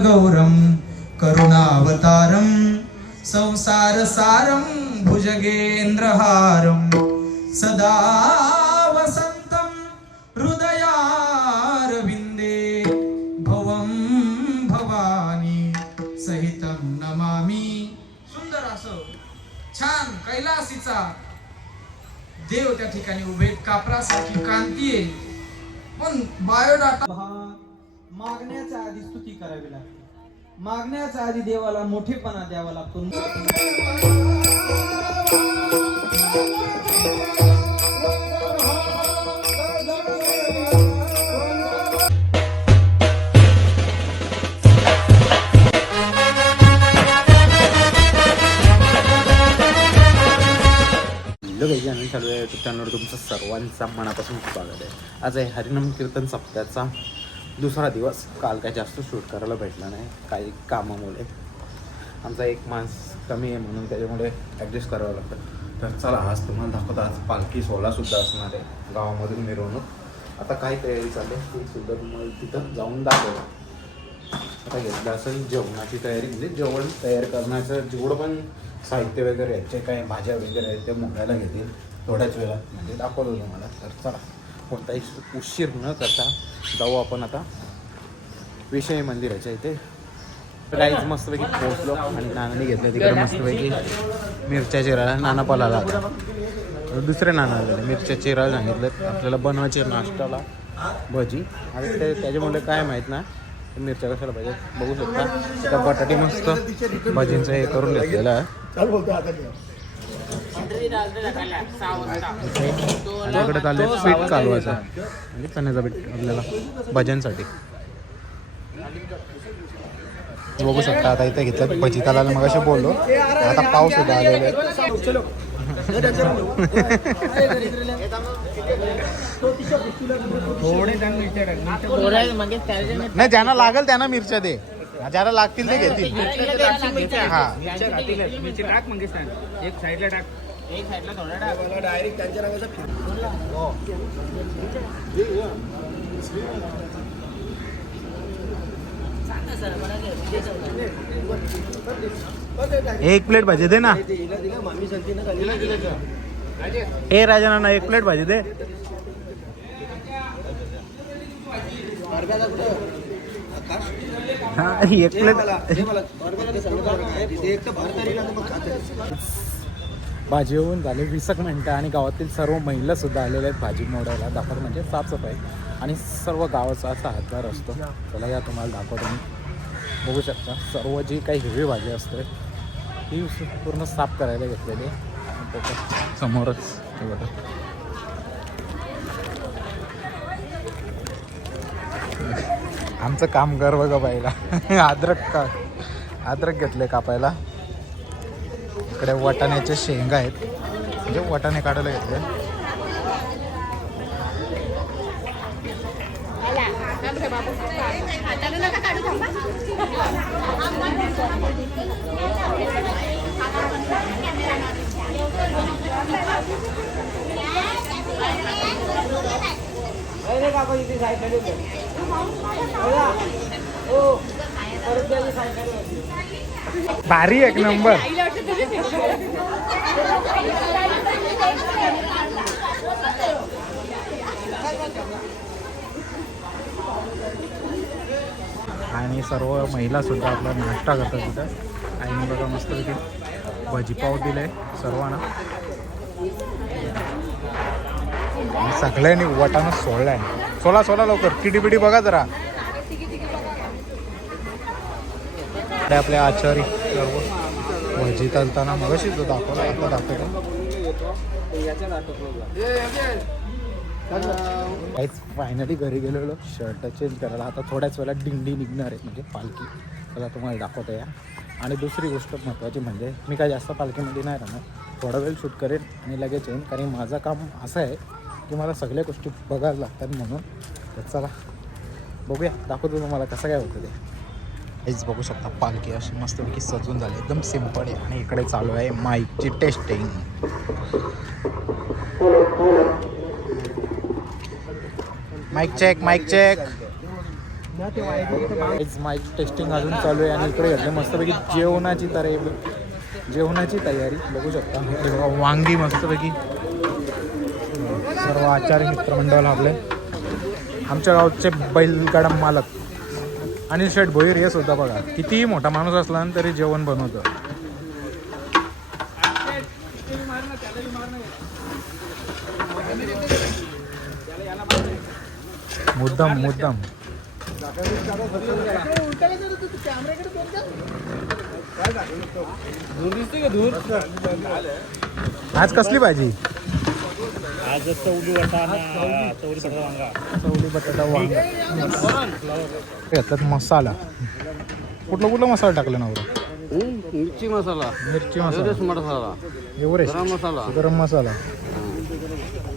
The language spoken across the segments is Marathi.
गौरम करुणावतारम संसार सारम भुजगेंद्रहारम सदा वसंतम हृदयारविंदे भवम भवानी सहितम नमामि. सुंदर असं छान कैलासीचा देव त्या ठिकाणी उभे, कापरासारखी कांती आहे. पण बायोडाटा मागण्याच्या आधी स्तुती करावी लागते. मागण्याच्या आधी देवाला मोठेपणा द्यावा लागतो. चॅनल चालू आहे. यूट्यूब चॅनलवर तुमचं सर्वांचा मनापासून स्वागत आहे. आज आहे हरिनाम कीर्तन सप्त्याचा दुसरा दिवस. काल काय जास्त शूट करायला भेटला नाही, काही कामामुळे. आमचा एक माणूस कमी आहे म्हणून त्याच्यामुळे ॲडजस्ट करावं लागतं. तर चला आज तुम्हाला दाखवतो. आज पालखी सोहळासुद्धा असणार आहे गावामधून मिरवणूक. आता काय तयारी चालली आहे ती सुद्धा तुम्हाला तिथं जाऊन दाखवतो. आता घेतलं असेल जेवणाची तयारी, म्हणजे जेवण तयार करण्याचं जेवढं पण साहित्य वगैरे याचे काय भाज्या वगैरे आहेत ते मोडायला घेतील थोड्याच वेळात, म्हणजे दाखवतो तुम्हाला. तर चला कोणताही उशीर न करता जाऊ आपण आता विषय मंदिराच्या इथे. काहीच मस्तपैकी पोहोचलो आणि नानाने घेतलं तिकडे मस्तपैकी मिरच्या चिरायला. नाना पळाला आता, दुसरे नाना आलेले मिरच्या चिरायला सांगितलं आपल्याला बनवायचे नाश्त्याला भजी. आणि ते त्याच्यामुळे काय माहीत ना मिरच्या कशाला पाहिजे बघू शकता. त्या बटाटे मस्त भजींचं हे करून घेतलेलं आहे. इकडे चालले पीठ कालवायचं, म्हणजे चण्याचं पीठ आपल्याला भज्यांसाठी. बघू शकता आता इथे घेतलं भजी कालाला. मग असे बोललो आता पाऊस होता आलेले. नाही ज्यांना लागेल त्यांना मिरच्या दे, ज्याला लागतील ते घेतील. हा एक साईडला टाक, एक साईडला थोडा टाक. डायरेक्ट त्यांच्या रंगाचा एक प्लेट भाजी दे ना. ए राजा नाना एक प्लेट भाजी दे. हा एक प्लेट. भाजी होऊन झाले 20 मिनटं आणि गावातील सर्व महिला सुद्धा आलेल्या आहेत भाजी मोडायला. दाखवत म्हणजे साफसफाई आणि सर्व गावाचा असा हातभार असतो. चला या तुम्हाला दाखवतो मी. बघू शकता सर्व जी काही हिरवी भाजी असते ती पूर्ण साफ करायला घेतलेली आहे. समोरच हे बघा आमचं कामगार बघा बाईला. अद्रक घेतले कापायला. इकडे वाटाण्याचे शेंगा आहेत, म्हणजे वाटाणे काढायला घेतले. भारी एक नंबर. आणि सर्व महिला सुद्धा आपला नाश्ता करतात तिथं. आणि बघा मस्तपैकी भजीपाव दिले सर्वांना. सगळ्यांनी वाटाणा सोडलाय. सोला लवकर किटी पिटी बघा जरा. आपल्या आचारी सर्व भजी तलताना मगाशी तो दाखवला, आता दाखवतो. काहीच फायनली घरी गेलेलो शर्ट चेंज करायला. आता थोड्याच वेळा दिंडी निघणार आहे, म्हणजे पालखी. त्याला तुम्हाला दाखवतो या. आणि दुसरी गोष्ट महत्त्वाची म्हणजे मी काय जास्त पालखीमध्ये नाही राहणार, थोडा वेळ शूट करेन आणि लगेच येईन, कारण माझं काम असं आहे की मला सगळ्या गोष्टी बघायला लागतात म्हणून. तर चला बघूया, दाखवतो तुम्हाला कसं काय होतं ते. हेच बघू शकता पालखी अशी मस्तपैकी सजून झाली, एकदम सिम्पल आहे. आणि इकडे चालू आहे माईकची testing. Mic check, mic check. Mic testing अजून चालू आहे. आणि इकडे घेतलं मस्तपैकी जेवणाची तयारी बघू शकता. इकडे बघा वांगी मस्तपैकी, सर्व आचार्य मित्रमंडळ आपले, आमच्या गावचे बैलगाडा मालक अनिल शेठ भोईर हे सुद्धा बघा, कितीही मोठा माणूस असला तरी जेवण बनवतं. मुद्दाम आज कसली भाजी? आज चवली बटाटा वांगा घेतलात. मसाला कुठला मसाला टाकला नवरा? मिरची मसाला, एव्हरेस्ट मसाला, गरम मसाला,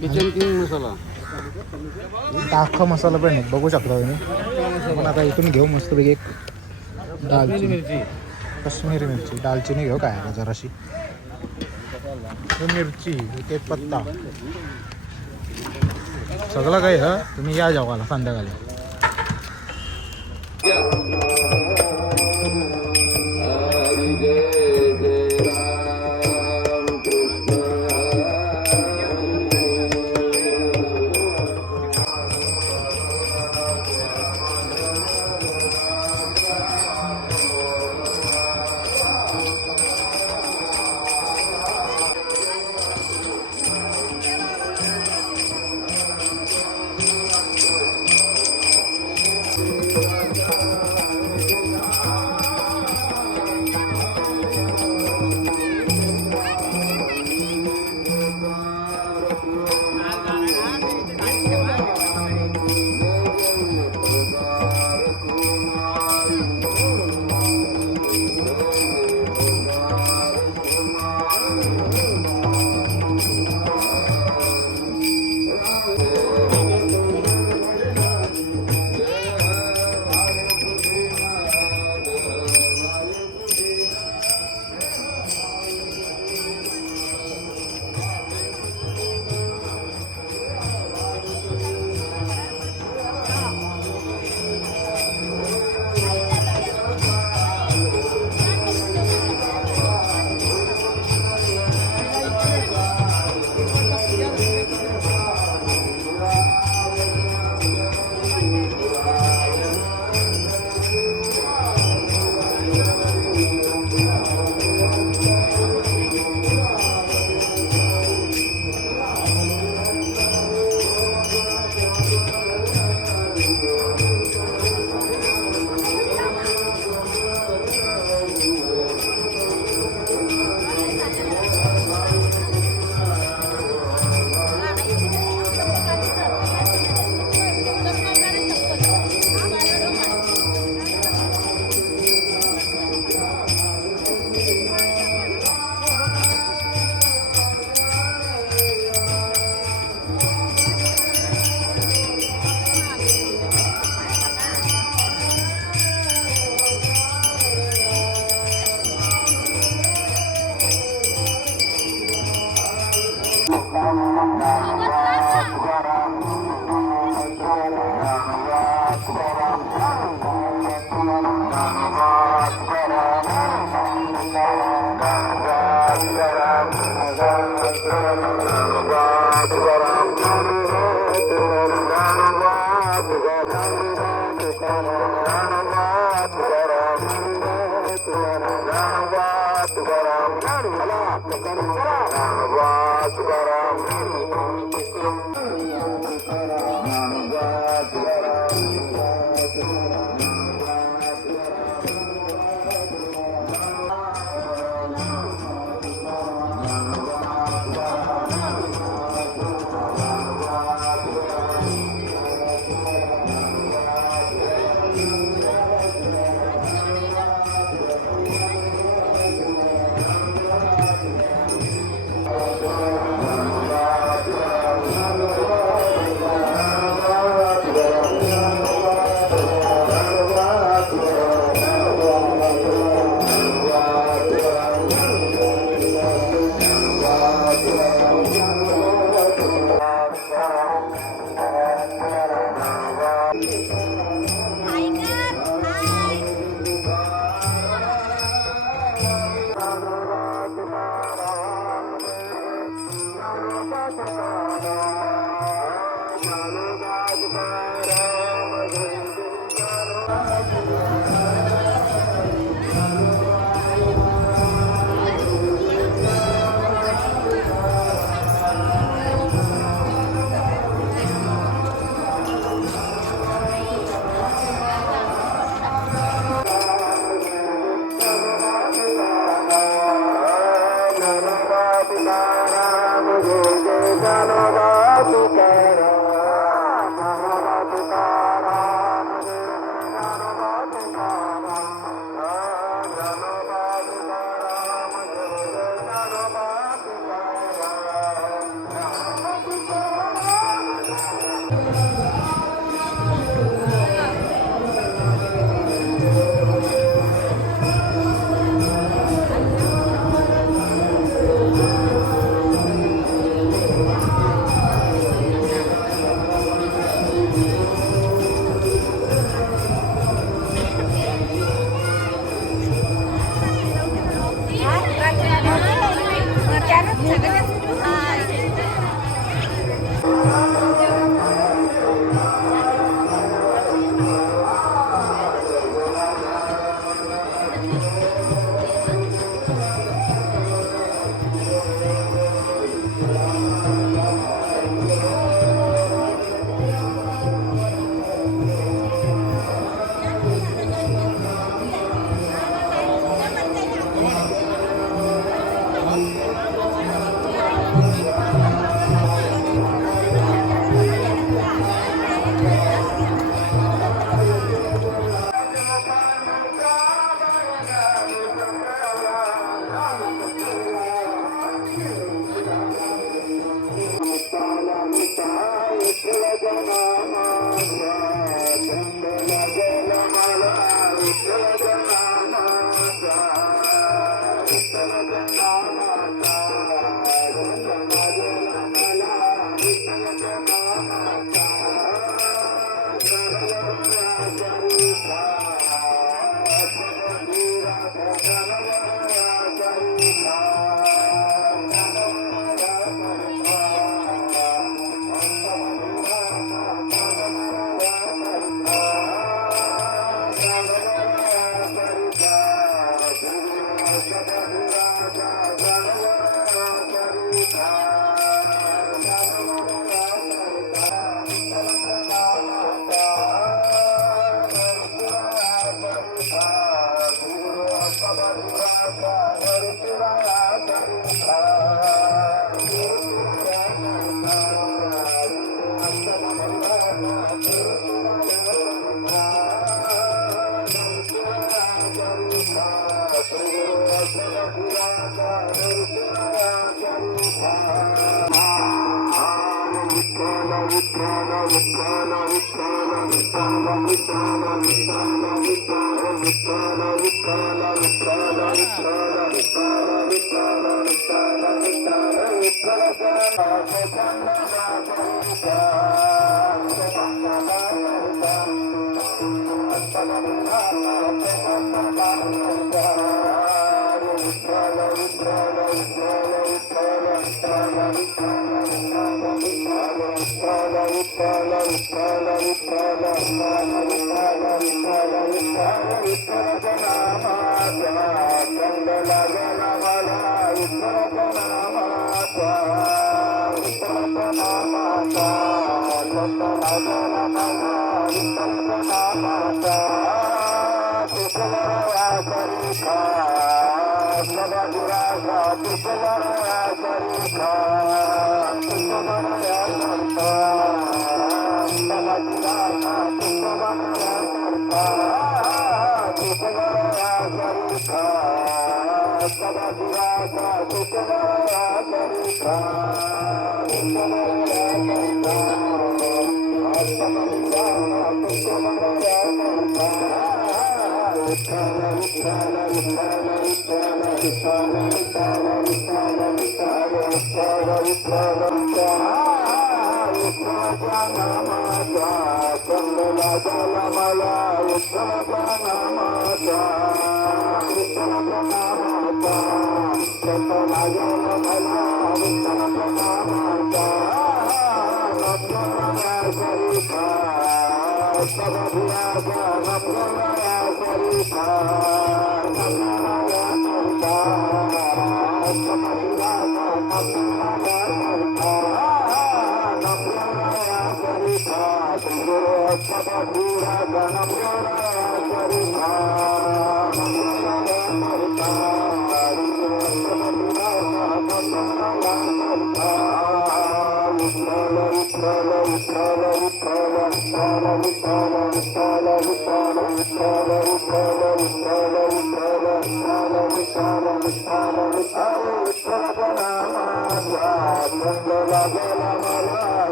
किचन किंग मसाला, अख्खा मसाला पण आहे बघू शकता तुम्ही. पण आता इथून घेऊ मस्तपैकी एक दालचिनी, काश्मीरी मिरची, दालचिनी घेऊ काय जराशी, मिरची, तेजपत्ता, सगळं काही हा. तुम्ही या जेवायला संध्याकाळी.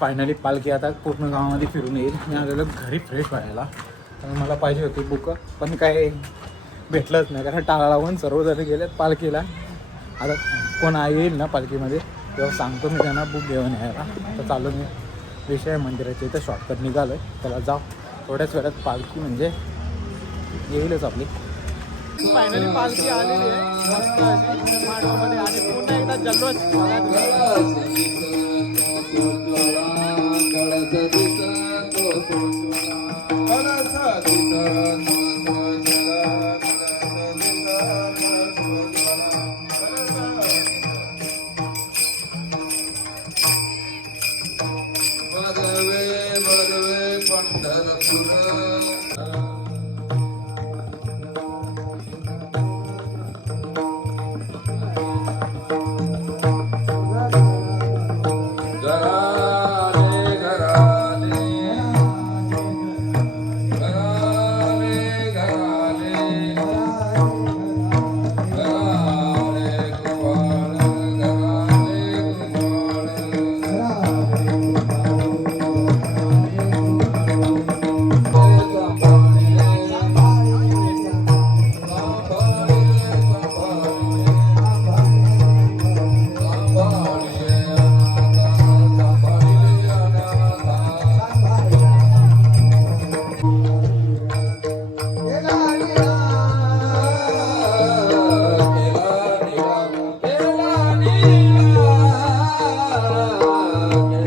फायनली पालखी आता पूर्ण गावामध्ये फिरून येईल. मी आलेलो घरी फ्रेश व्हायला, तर मला पाहिजे होती बुक, पण काय भेटलंच नाही कारण टाळा लावून सर्वजण गेलेत पालखीला. आता कोण येईल ना पालखीमध्ये तेव्हा सांगतो मी त्यांना बुक घेऊन यायला. तर चालू मी विषय मंदिराच्या इथं शॉर्टकट निघालो आहे, त्याला जाऊ. थोड्याच वेळात पालखी म्हणजे येईलच आपली. फायनली पालखी आलेली आहे मस्त अशी मांडवामध्ये, आणि पुन्हा एकदा जल्लोष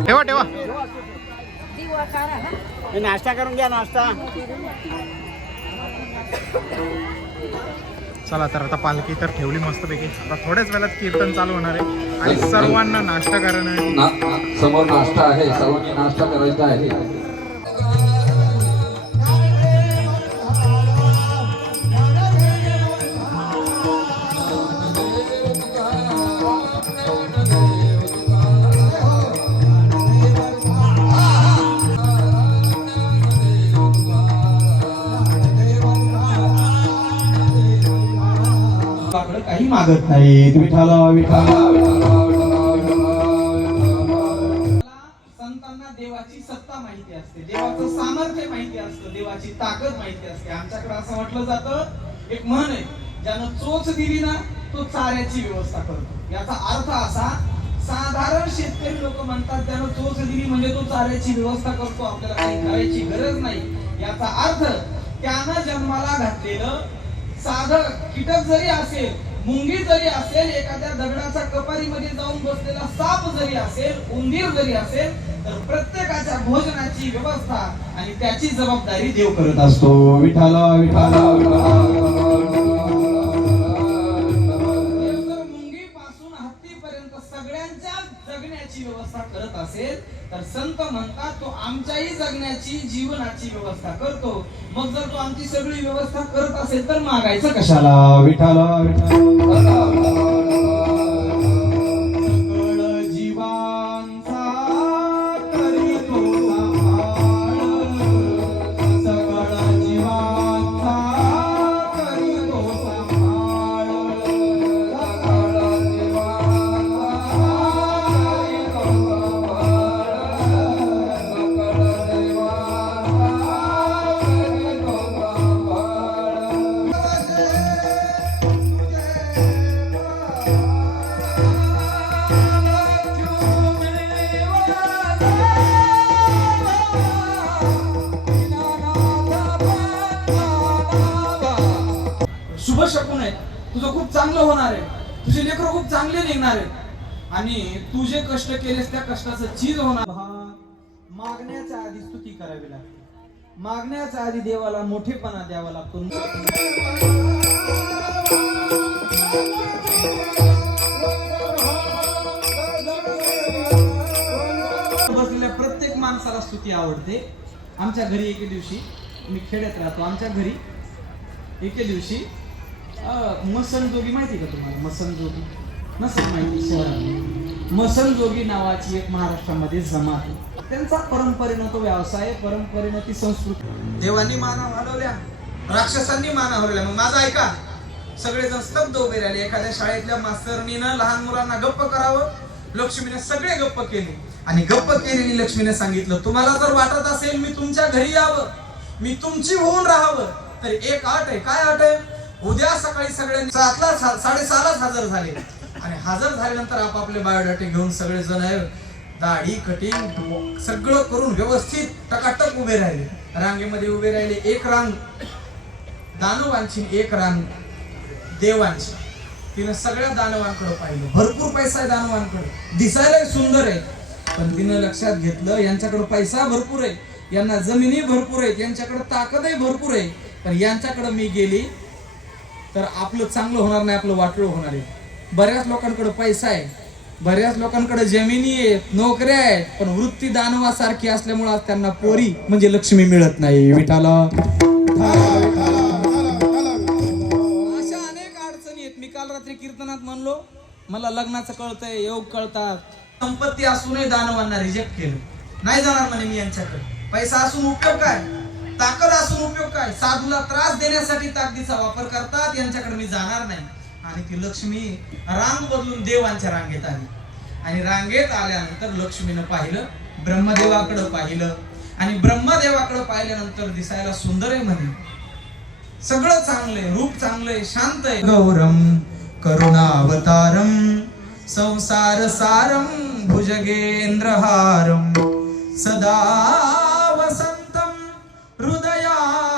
ठेवा ठेवा. नाश्ता करून घ्या नाश्ता. चला तर आता पालखी तर ठेवली मस्तपैकी. आता थोड्याच वेळात कीर्तन चालू होणार आहे आणि सर्वांना नाश्ता करणं. समोर नाश्ता आहे, सर्वांनी नाश्ता करायचा आहे. काही मागत नाही. विठाला संतांना देवाची सत्ता माहिती असते, देवाचं सामर्थ्य माहिती असतं, देवाची ताकद माहिती असते. आमच्याकडे असं म्हटलं जातं, एक म्हण आहे, ज्यानं चोच दिली ना तो चाऱ्याची व्यवस्था करतो. याचा अर्थ असा, साधारण शेतकरी लोक म्हणतात त्यानं चोच दिली म्हणजे तो चाऱ्याची व्यवस्था करतो, आपल्याला काही करायची गरज नाही. याचा अर्थ त्यानं जन्माला घातलेलं साधं कीटक जरी असेल, मुंगी जरी असेल, एखाद्या दगडाच्या कपारीमध्ये जाऊन बसलेला साप जरी असेल, उंदीर जरी असेल, तर प्रत्येकाच्या भोजनाची व्यवस्था आणि त्याची जबाबदारी देव करत असतो. विठाला विठाला मुंगीपासून हत्तीपर्यंत सगळ्यांच्या जगण्याची व्यवस्था करत असेल तर संत म्हणतात तो आमच्याही जगण्याची, जीवनाची व्यवस्था करतो. मग जर तो आमची सगळी व्यवस्था करत असेल तर मागायचं कशाला. विठाला सकळ जीवांचा करीतो सांभाळ, सकळ जीवांचा करीतो सांभाळ, सकळ शुभ शकून आहे, तुझं खूप चांगलं होणार आहे, तुझे लेकरं खूप चांगले निघणार आहेत आणि तू जे कष्ट केलेस त्या कष्टाचं चीज होणार. मागण्याच्या आधी स्तुती करावी लागते, मागण्याच्या आधी देवाला मोठेपणा द्यावा लागतो. बसलेल्या प्रत्येक माणसाला स्तुती आवडते. आमच्या घरी एके दिवशी, मी खेड्यात राहतो, आमच्या घरी एके दिवशी मसणजोगी माहिती का तुम्हाला? मसणजोगी नसेल माहिती शहरात. मसणजोगी नावाची एक महाराष्ट्रामध्ये जमात आहे. त्यांचा परंपरेनं तो व्यवसाय, परंपरेनं ती संस्कृती. देवांनी माना हलवल्या, राक्षसांनी माना हलवल्या. मग माझं ऐका, सगळेजण स्तब्ध उभे राहिले. एखाद्या शाळेतल्या मास्तरनीनं लहान मुलांना गप्प करावं, लक्ष्मीने सगळे गप्प केले आणि गप्प केलेली लक्ष्मीने सांगितलं, तुम्हाला जर वाटत असेल मी तुमच्या घरी यावं, मी तुमची होऊन राहावं, तर एक अट आहे. काय अट आहे? उद्या सकाळी सगळ्यांनी 7:30 हजर झाले आणि हजर झाल्यानंतर आपापले बायोडाटे घेऊन सगळे जण दाढी कटिंग सगळं करून व्यवस्थित टकाटक उभे राहिले, रांगेमध्ये उभे राहिले. एक रांग दानवांची, एक रांग देवांची. तिने सगळ्या दानवांकडे पाहिलं. भरपूर पैसा आहे दानवांकडे, दिसायला सुंदर आहे, पण तिनं लक्षात घेतलं यांच्याकडे पैसा भरपूर आहे, यांना जमिनी भरपूर आहेत, यांच्याकडे ताकदही भरपूर आहे, पण यांच्याकडे मी गेली तर आपलं चांगलं होणार नाही, आपलं वाटलं होणार आहे. बऱ्याच लोकांकडे पैसा आहे, बऱ्याच लोकांकडे जमिनी आहेत, नोकऱ्या आहेत, पण वृत्ती दानवासारखी असल्यामुळे आज त्यांना पोरी म्हणजे लक्ष्मी मिळत नाही. विठाला अशा अनेक अडचणी आहेत. मी काल रात्री कीर्तनात म्हणलो मला लग्नाचं कळतंय, योग कळतात, संपत्ती असूनही दानवांना रिजेक्ट केलं. नाही जाणार म्हणे मी यांच्याकडे. पैसा असून उपयोग काय, ताकद असून उपयोग काय, साधूला त्रास देण्यासाठी ताकदीचा वापर करतात, यांच्याकडे मी जाणार नाही. आणि ती लक्ष्मी रांग बदलून देवांच्या रांगेत आली. आणि रांगेत आल्यानंतर लक्ष्मीनं पाहिलं, ब्रह्मदेवाकडे पाहिलं, आणि ब्रह्मदेवाकडे पाहिल्यानंतर दिसायला सुंदर आहे म्हणे, सगळं चांगलंय, रूप चांगलंय, शांत आहे. गौरम करुणावतारम संसार सारम भुजगेंद्रहारम सदा वसंतम हृदयारविंदे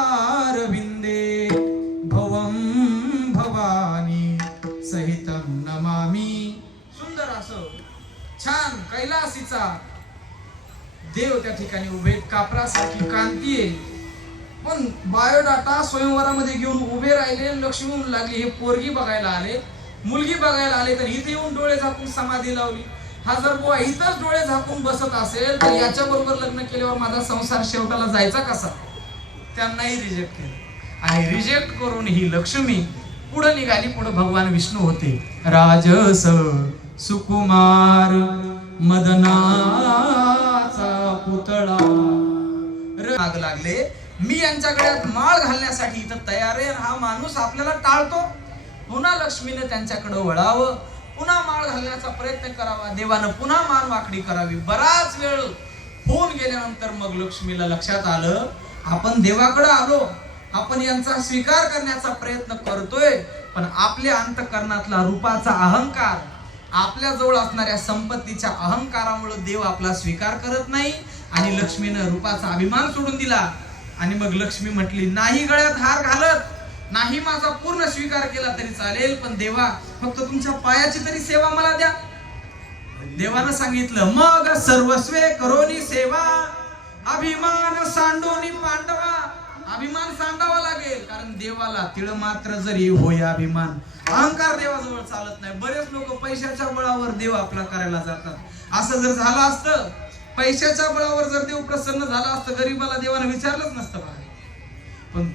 भवम भवानी सहितम नमामि. सुंदर असं छान कैलासीचा देव त्या ठिकाणी उभे, कापरासारखी कांती आहे, पण बायोडाटा स्वयंवरामध्ये घेऊन उभे राहिले. लक्ष्मी म्हणू लागली हे पोरगी बघायला आले, मुलगी बघायला आले, तर इथे येऊन डोळे झाकून समाधी लावली. हा जर बुवा इथंच डोळे झाकून बसत असेल तर याच्या बरोबर लग्न केल्यावर माझा संसार शेवटाला जायचा कसा. त्यांनाही रिजेक्ट केलं, आणि रिजेक्ट करून ही लक्ष्मी पुढे निघाली. पुढे भगवान विष्णू होते. राजस सुकुमार मदनाचा पुतळा माग लागले. मी यांच्या गळ्यात माळ घालण्यासाठी इथं तयार आहे. हा माणूस आपल्याला टाळतो. पुन्हा लक्ष्मीने त्यांच्याकडे वळावं, पुन्हा माळ घालण्याचा प्रयत्न करावा, देवानं पुन्हा मान वाकडी करावी. बराच वेळ होऊन गेल्यानंतर मग लक्ष्मीला लक्षात आलं आपण देवाकडे आलो, आपण यांचा स्वीकार करण्याचा प्रयत्न करतोय, पण आपल्या अंतःकरणातला रूपाचा अहंकार, आपल्या जवळ असणाऱ्या संपत्तीच्या अहंकारामुळे देव आपला स्वीकार करत नाही. आणि लक्ष्मीनं रूपाचा अभिमान सोडून दिला. आणि मग लक्ष्मी म्हटली नाही गळ्यात हार घालत, नाही माझा पूर्ण स्वीकार केला तरी चालेल, पण देवा फक्त तुमच्या पायाची तरी सेवा मला द्या. देवानं सांगितलं मग सर्वस्वे करोनी सेवा अभिमान सांडोनी पांडवा. अभिमान सांडावा लागेल, कारण देवाला तिळ मात्र जरी होय अभिमान, अहंकार देवाजवळ चालत नाही. बरेच लोक पैशाच्या बळावर देव आपला करायला जातात. असं जर झालं असतं, पैशाच्या बळावर जर देव प्रसन्न झाला असतं, गरीबाला देवानं विचारलंच नसतं. पण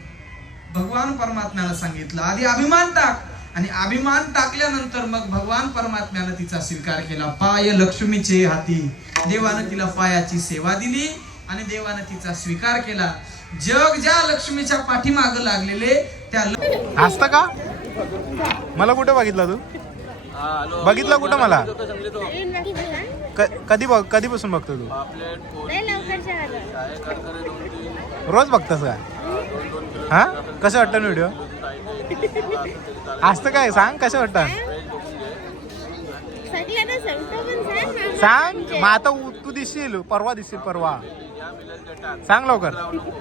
भगवान परमात्म्यानं सांगितलं आधी अभिमान टाक, आणि अभिमान टाकल्यानंतर मग भगवान परमात्म्यानं तिचा स्वीकार केला. पाय लक्ष्मीचे हाती, देवानं तिला पायाची सेवा दिली आणि देवानं तिचा स्वीकार केला. जग ज्या लक्ष्मीच्या पाठीमाग लागलेले त्या असतं का? मला कुठे बघितलं तू? बघितलं कुठं मला? कधीपासून बघतो तू? रोज बघतस का? हा, कसं वाटतं व्हिडिओ? असतं काय सांग, कसं वाटतं सांग. मग आता तू दिसशील, परवा दिसशील, परवा सांग लवकर.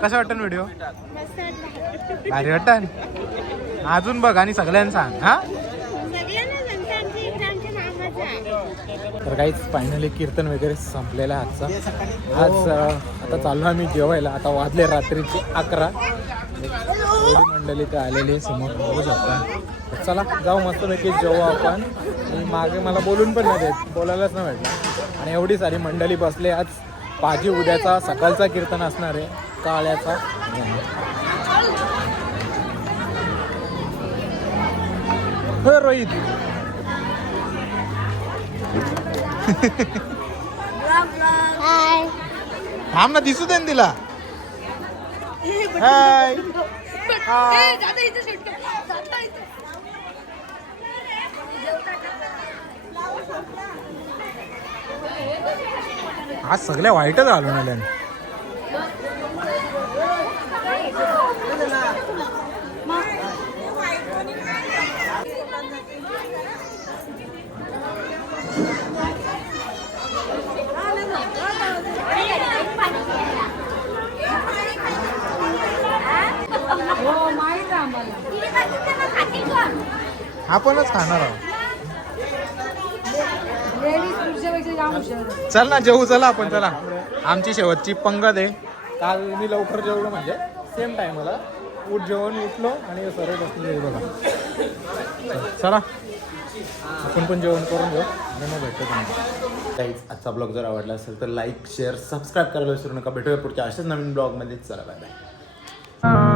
कसं वाटतं व्हिडिओ? भारी वाटतं. अजून बघ आणि सगळ्यांना सांग. हा, तर काहीच फायनली कीर्तन वगैरे संपलेलं आहे आजचा. आज आता चाललो आम्ही जेवायला. आता वाजले रात्रीचे 11. एवढी मंडळी तर आलेली आहे, समोर बघू शकता. चला जाऊ मस्तपैकी जेवू आपण. मागे मला बोलून पण नाही देत, बोलायलाच नाही भेटलं. आणि एवढी सारी मंडळी बसले. आज पाजी उद्याचा सकाळचा कीर्तन असणार आहे काळ्याचा. हो रोहित थांब ना, दिसू दे तिला. हाय आज सगळ्या वाईटच घालून आल्या. आपणच खाणार आहोत. चल ना जेवू चला आपण चला. आमची शेवटची पंगत आहे. काल मी लवकर जेवलो म्हणजे सेम टायमाला जेवण उठलो आणि सरळ बसलो बघा. चला आपण पण जेवण करून घेऊ आणि मग भेटतो तुम्हाला. काहीच आजचा ब्लॉग जर आवडला असेल तर लाईक शेअर सबस्क्राईब करायला विसरू नका. भेटूया पुढच्या अशाच नवीन ब्लॉगमध्ये. चला बाय बाय.